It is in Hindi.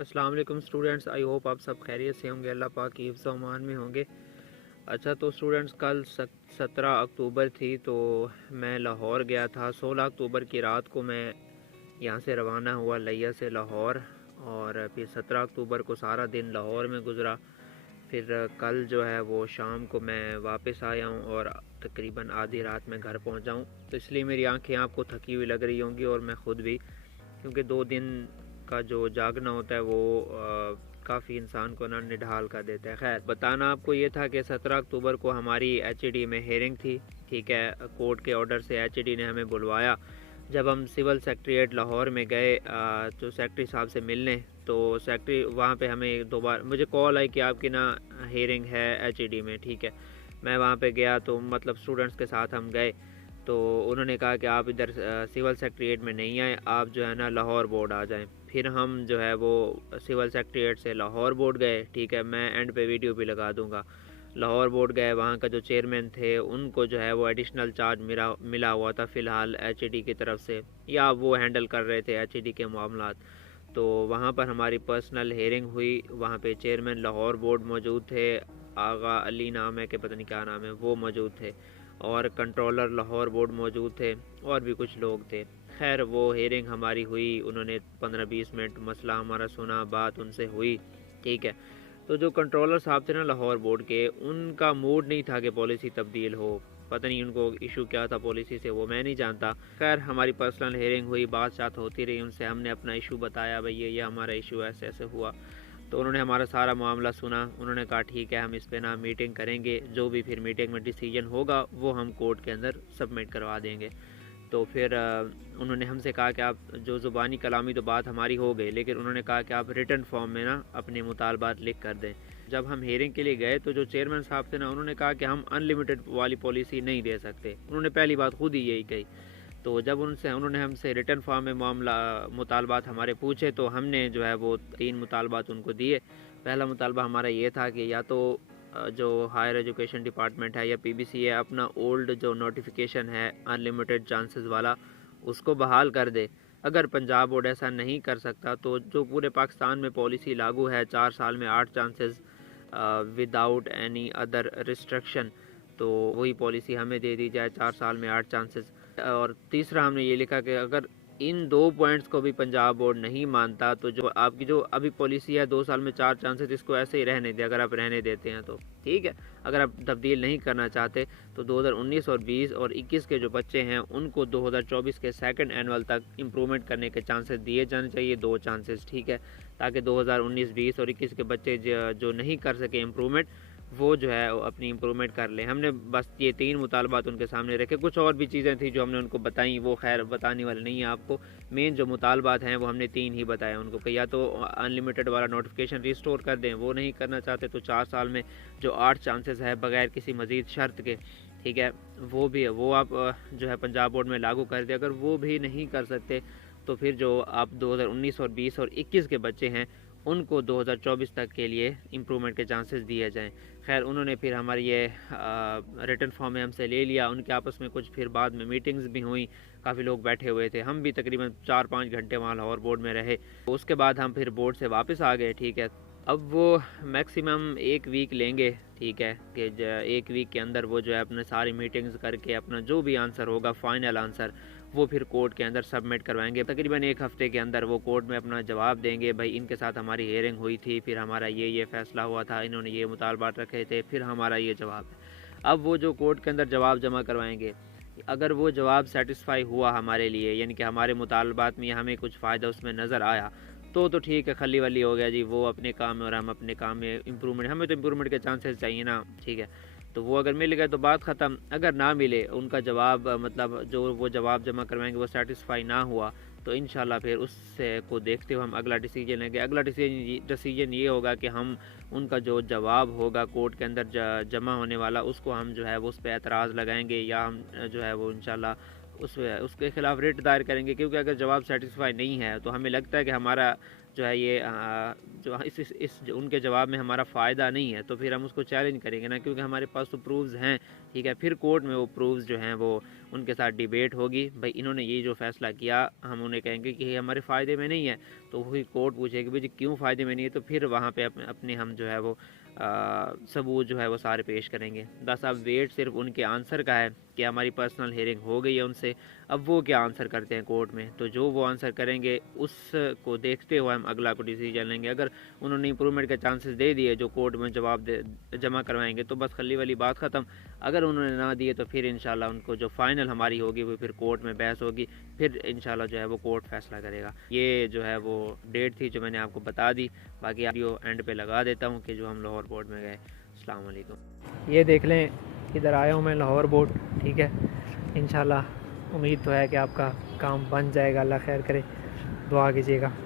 अस्सलाम वालेकुम स्टूडेंट्स, आई होप आप सब खैरियत से होंगे, अल्लाह पाक की हिफ्ज़ अमान में होंगे। अच्छा तो स्टूडेंट्स, कल 17 अक्टूबर थी तो मैं लाहौर गया था। 16 अक्टूबर की रात को मैं यहाँ से रवाना हुआ लिया से लाहौर, और फिर 17 अक्टूबर को सारा दिन लाहौर में गुज़रा। फिर कल जो है वो शाम को मैं वापस आया हूँ और तकरीबन आधी रात में घर पहुँचा हूँ। तो इसलिए मेरी आंखें आपको थकी हुई लग रही होंगी और मैं ख़ुद भी, क्योंकि 2 दिन का जो जागना होता है वो काफ़ी इंसान को ना निढाल कर देता है। खैर, बताना आपको ये था कि 17 अक्टूबर को हमारी एचईडी में हेयरिंग थी। ठीक है, कोर्ट के ऑर्डर से एचईडी ने हमें बुलवाया। जब हम सिविल सेक्रेटेरिएट लाहौर में गए तो सेक्रेटरी साहब से मिलने, तो सेक्रेटरी वहाँ पे हमें दोबारा मुझे कॉल आई कि आपकी ना हेयरिंग है एचईडी में। ठीक है, मैं वहाँ पे गया तो मतलब स्टूडेंट्स के साथ हम गए, तो उन्होंने कहा कि आप इधर सिविल सेक्रेटेरिएट में नहीं आए, आप जो है ना लाहौर बोर्ड आ जाएं। फिर हम जो है वो सिविल सेक्रेटेरिएट से लाहौर बोर्ड गए। ठीक है, मैं एंड पे वीडियो भी लगा दूंगा। लाहौर बोर्ड गए, वहाँ का जो चेयरमैन थे उनको जो है वो एडिशनल चार्ज मिला हुआ था फ़िलहाल एचईडी की तरफ से, या वो हैंडल कर रहे थे एचईडी के मामलात। तो वहाँ पर हमारी पर्सनल हेयरिंग हुई। वहाँ पे चेयरमैन लाहौर बोर्ड मौजूद थे, आगा अली नाम है कि पता नहीं क्या नाम है, वो मौजूद थे, और कंट्रोलर लाहौर बोर्ड मौजूद थे, और भी कुछ लोग थे। खैर, वो हेयरिंग हमारी हुई, उन्होंने 15-20 मिनट मसला हमारा सुना, बात उनसे हुई। ठीक है, तो जो कंट्रोलर साहब थे ना लाहौर बोर्ड के, उनका मूड नहीं था कि पॉलिसी तब्दील हो। पता नहीं उनको इशू क्या था पॉलिसी से, वो मैं नहीं जानता। खैर, हमारी पर्सनल हेयरिंग हुई, बात शात होती रही उनसे, हमने अपना इशू बताया, भाई ये हमारा इशू ऐसे ऐसे हुआ। तो उन्होंने हमारा सारा मामला सुना। उन्होंने कहा ठीक है, हम इस पे ना मीटिंग करेंगे, जो भी फिर मीटिंग में डिसीजन होगा वो हम कोर्ट के अंदर सबमिट करवा देंगे। तो फिर उन्होंने हमसे कहा कि आप जो ज़ुबानी कलामी तो बात हमारी हो गई, लेकिन उन्होंने कहा कि आप रिटन फॉर्म में ना अपने मुतालबात लिख कर दें। जब हम हेयरिंग के लिए गए तो जो चेयरमैन साहब थे ना, उन्होंने कहा कि हम अनलिमिटेड वाली पॉलिसी नहीं दे सकते। उन्होंने पहली बात खुद ही यही कही। तो जब उन्होंने हमसे रिटन फॉर्म में मामला मुतालबात हमारे पूछे, तो हमने जो है वो 3 मुतालबात उनको दिए। पहला मुतालबा हमारा ये था कि या तो जो हायर एजुकेशन डिपार्टमेंट है या पीबीसी है, अपना ओल्ड जो नोटिफिकेशन है अनलिमिटेड चांसेस वाला, उसको बहाल कर दे। अगर पंजाब बोर्ड ऐसा नहीं कर सकता तो जो पूरे पाकिस्तान में पॉलिसी लागू है 4 साल में 8 chances without any other restriction, तो वही पॉलिसी हमें दे दी जाए, 4 साल में 8 चांसेस। और तीसरा हमने ये लिखा कि अगर इन 2 पॉइंट्स को भी पंजाब बोर्ड नहीं मानता तो जो आपकी जो अभी पॉलिसी है 2 साल में 4 चांसेस, इसको ऐसे ही रहने दें। अगर आप रहने देते हैं तो ठीक है, अगर आप तब्दील नहीं करना चाहते तो 2019 और 20 और 21 के जो बच्चे हैं उनको 2024 के सेकंड एनुअल तक इम्प्रूवमेंट करने के चांसेस दिए जाने चाहिए, 2 चांसेस। ठीक है, ताकि 2019, 20 और 21 के बच्चे जो नहीं कर सके इम्प्रूवमेंट, वो जो है वो अपनी इम्प्रूवमेंट कर लें। हमने बस ये 3 मुतालबात उनके सामने रखे। कुछ और भी चीज़ें थी जो हमने उनको बताई, वो खैर बताने वाली नहीं है आपको। मेन जो मुतालबात हैं वो हमने 3 ही बताए उनको, कि या तो अनलिमिटेड वाला नोटिफिकेशन रिस्टोर कर दें, वो नहीं करना चाहते तो 4 साल में जो 8 चांसेस है बगैर किसी मज़ीद शर्त के, ठीक है, वो भी है, वो आप जो है पंजाब बोर्ड में लागू कर दें। अगर वो भी नहीं कर सकते तो फिर जो आप 2019 और 20 और 21 के बच्चे हैं उनको 2024 तक के लिए इम्प्रूवमेंट के चांसेस दिए जाएं। खैर, उन्होंने फिर हमारी ये रिटर्न फॉर्म में हमसे ले लिया। उनके आपस में कुछ फिर बाद में मीटिंग्स भी हुई, काफ़ी लोग बैठे हुए थे, हम भी तकरीबन 4-5 घंटे वहाँ लाहौर बोर्ड में रहे। उसके बाद हम फिर बोर्ड से वापस आ गए। ठीक है, अब वो मैक्सिमम 1 वीक लेंगे। ठीक है, कि 1 वीक के अंदर वो जो है अपने सारी मीटिंग्स करके अपना जो भी आंसर होगा, फाइनल आंसर, वो फिर कोर्ट के अंदर सबमिट करवाएंगे। तकरीबन 1 हफ़्ते के अंदर वो कोर्ट में अपना जवाब देंगे, भाई इनके साथ हमारी हेयरिंग हुई थी, फिर हमारा ये फ़ैसला हुआ था, इन्होंने ये मुतालबात रखे थे, फिर हमारा ये जवाब है। अब वो जो कोर्ट के अंदर जवाब जमा करवाएंगे, अगर वो जवाब सेटिस्फाई हुआ हमारे लिए, यानी कि हमारे मुतालबात में हमें कुछ फ़ायदा उसमें नज़र आया, तो ठीक है, खली वली हो गया जी, वो अपने काम में और हम अपने काम में। इम्प्रूवमेंट, हमें तो इम्प्रूवमेंट के चांसेस चाहिए ना। ठीक है, तो वो अगर मिल गए तो बात ख़त्म। अगर ना मिले, उनका जवाब मतलब जो वो जवाब जमा करवाएंगे वो सेटिस्फाई ना हुआ, तो इंशाल्लाह फिर उससे को देखते हुए हम अगला डिसीजन लेंगे। अगला डिसीजन ये होगा कि हम उनका जो जवाब होगा कोर्ट के अंदर जमा होने वाला, उसको हम जो है वो उस पर एतराज़ लगाएंगे, या हम जो है वो इंशाल्लाह उसके ख़िलाफ़ रिट दायर करेंगे। क्योंकि अगर जवाब सेटिस्फाई नहीं है तो हमें लगता है कि हमारा जो है ये जो इस उनके जवाब में हमारा फ़ायदा नहीं है, तो फिर हम उसको चैलेंज करेंगे ना, क्योंकि हमारे पास तो प्रूफ्स हैं। ठीक है, फिर कोर्ट में वो प्रूफ्स जो हैं वो उनके साथ डिबेट होगी। भाई इन्होंने ये जो फ़ैसला किया, हम उन्हें कहेंगे कि ये हमारे फ़ायदे में नहीं है, तो वही कोर्ट पूछेगी भाई क्यों फ़ायदे में नहीं है, तो फिर वहाँ पे अपने हम जो है वो सबूत जो है वो सारे पेश करेंगे। बस अब वेट सिर्फ उनके आंसर का है कि हमारी पर्सनल हियरिंग हो गई है उनसे, अब वो क्या आंसर करते हैं कोर्ट में। तो जो वो आंसर करेंगे उसको देखते हुए हम अगला को डिसीजन लेंगे। अगर उन्होंने इम्प्रूवमेंट के चांसेस दे दिए जो कोर्ट में जवाब जमा करवाएंगे तो बस खली वाली बात ख़त्म। अगर उन्होंने ना दिए तो फिर इंशाल्लाह उनको जो फाइनल हमारी होगी वो फिर कोर्ट में बहस होगी, फिर इंशाल्लाह जो है वो कोर्ट फैसला करेगा। ये जो है वो डेट थी जो मैंने आपको बता दी। बाकी वीडियो एंड पे लगा देता हूँ कि जो हम लाहौर बोर्ड में गए। अस्सलाम वालेकुम। ये देख लें, इधर आया हूँ मैं लाहौर बोर्ड, ठीक है। इंशाल्लाह उम्मीद तो है कि आपका काम बन जाएगा, अल्लाह खैर करे, दुआ कीजिएगा।